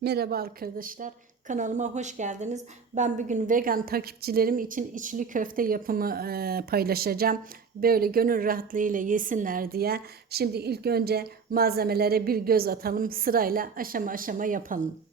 Merhaba arkadaşlar. Kanalıma hoş geldiniz. Ben bugün vegan takipçilerim için içli köfte yapımı e, paylaşacağım. Böyle gönül rahatlığıyla yesinler diye. Şimdi ilk önce malzemelere bir göz atalım. Sırayla aşama aşama yapalım.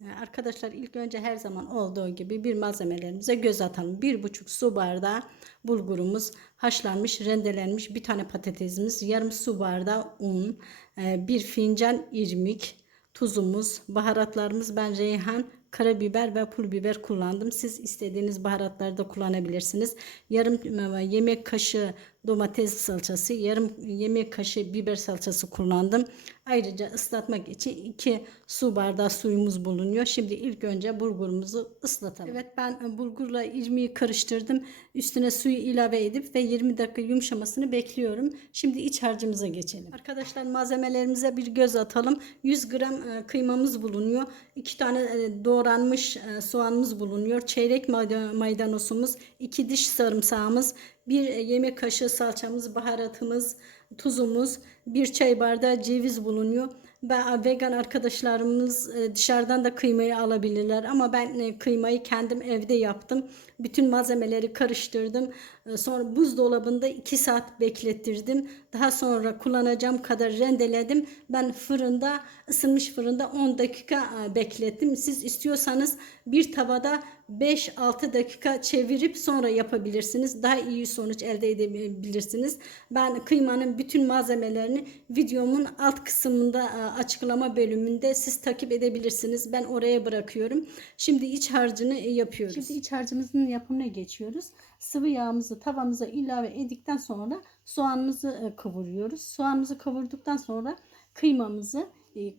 E, Arkadaşlar ilk önce her zaman olduğu gibi bir malzemelerimize göz atalım. Bir buçuk su bardağı bulgurumuz, haşlanmış, rendelenmiş bir tane patatesimiz, yarım su bardağı un, e, bir fincan irmik, tuzumuz, baharatlarımız ben reyhan, karabiber ve pul biber kullandım. Siz istediğiniz baharatları da kullanabilirsiniz. Yarım yemek kaşığı domates salçası, yarım yemek kaşığı biber salçası kullandım. Ayrıca ıslatmak için 2 su bardağı suyumuz bulunuyor. Şimdi ilk önce bulgurumuzu ıslatalım. Evet ben bulgurla irmiği karıştırdım. Üstüne suyu ilave edip ve 20 dakika yumuşamasını bekliyorum. Şimdi iç harcımıza geçelim. Arkadaşlar malzemelerimize bir göz atalım. 100 gram e, kıymamız bulunuyor. 2 tane e, doğranmış e, soğanımız bulunuyor. Çeyrek maydanozumuz, 2 diş sarımsağımız, bir yemek kaşığı salçamız, baharatımız, tuzumuz, bir çay bardağı ceviz bulunuyor. Ben vegan arkadaşlarımız e, dışarıdan da kıymayı alabilirler ama ben e, kıymayı kendim evde yaptım. Bütün malzemeleri karıştırdım. E, sonra buzdolabında 2 saat beklettirdim. Daha sonra kullanacağım kadar rendeledim. Ben fırında ısınmış fırında 10 dakika beklettim. Siz istiyorsanız bir tavada 5-6 dakika çevirip sonra yapabilirsiniz. Daha iyi sonuç elde edebilirsiniz. Ben kıymanın bütün malzemelerini videomun alt kısmında açıklama bölümünde siz takip edebilirsiniz. Ben oraya bırakıyorum. Şimdi iç harcını yapıyoruz. Şimdi iç harcımızın yapımına geçiyoruz. Sıvı yağımızı tavamıza ilave edikten sonra soğanımızı kavuruyoruz. Soğanımızı kavurduktan sonra kıymamızı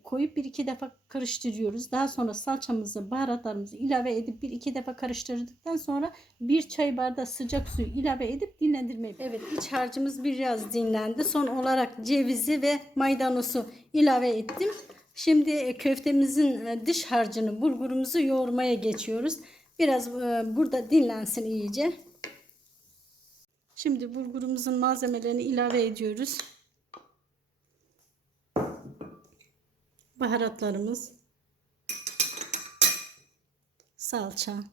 koyup bir iki defa karıştırıyoruz. Daha sonra salçamızı, baharatlarımızı ilave edip bir iki defa karıştırdıktan sonra bir çay bardağı sıcak suyu ilave edip dinlendirmeyi. Evet iç harcımız biraz dinlendi. Son olarak cevizi ve maydanozu ilave ettim. Şimdi köftemizin dış harcını, bulgurumuzu yoğurmaya geçiyoruz. Biraz burada dinlensin iyice. Şimdi bulgurumuzun malzemelerini ilave ediyoruz. Baharatlarımız, salça,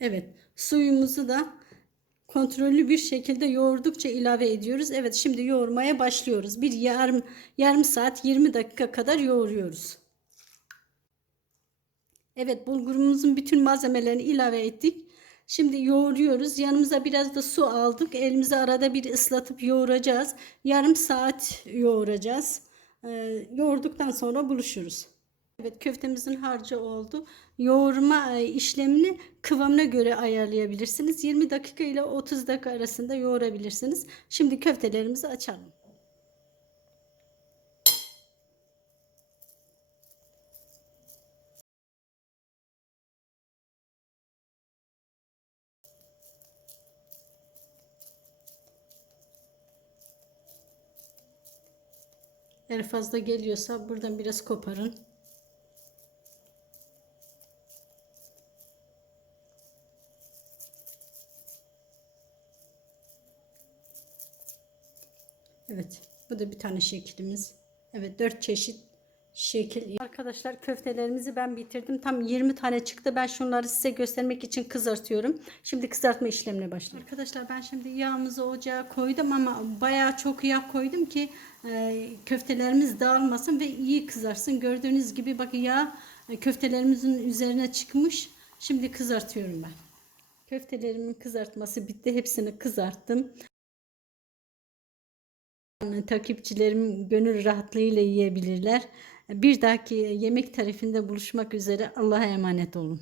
Evet, suyumuzu da kontrollü bir şekilde yoğurdukça ilave ediyoruz. Evet, şimdi yoğurmaya başlıyoruz. Bir yarım yarım saat 20 dakika kadar yoğuruyoruz. Evet, bulgurumuzun bütün malzemelerini ilave ettik. Şimdi yoğuruyoruz. Yanımıza biraz da su aldık. Elimizi arada bir ıslatıp yoğuracağız. Yarım saat yoğuracağız. Ee, yoğurduktan sonra buluşuruz. Evet köftemizin harcı oldu. Yoğurma e, işlemini kıvamına göre ayarlayabilirsiniz. 20 dakika ile 30 dakika arasında yoğurabilirsiniz. Şimdi köftelerimizi açalım. Eğer fazla geliyorsa buradan biraz koparın. Evet. Bu da bir tane şeklimiz. Evet. Dört çeşit şekil. Arkadaşlar köftelerimizi ben bitirdim. Tam 20 tane çıktı. Ben şunları size göstermek için kızartıyorum. Şimdi kızartma işlemine başlayalım. Arkadaşlar ben şimdi yağımızı ocağa koydum ama bayağı çok yağ koydum ki e, köftelerimiz dağılmasın ve iyi kızarsın. Gördüğünüz gibi bakın yağ e, köftelerimizin üzerine çıkmış. Şimdi kızartıyorum ben. Köftelerimin kızartması bitti. Hepsini kızarttım. Takipçilerim gönül rahatlığıyla yiyebilirler. Bir dahaki yemek tarifinde buluşmak üzere. Allah'a emanet olun.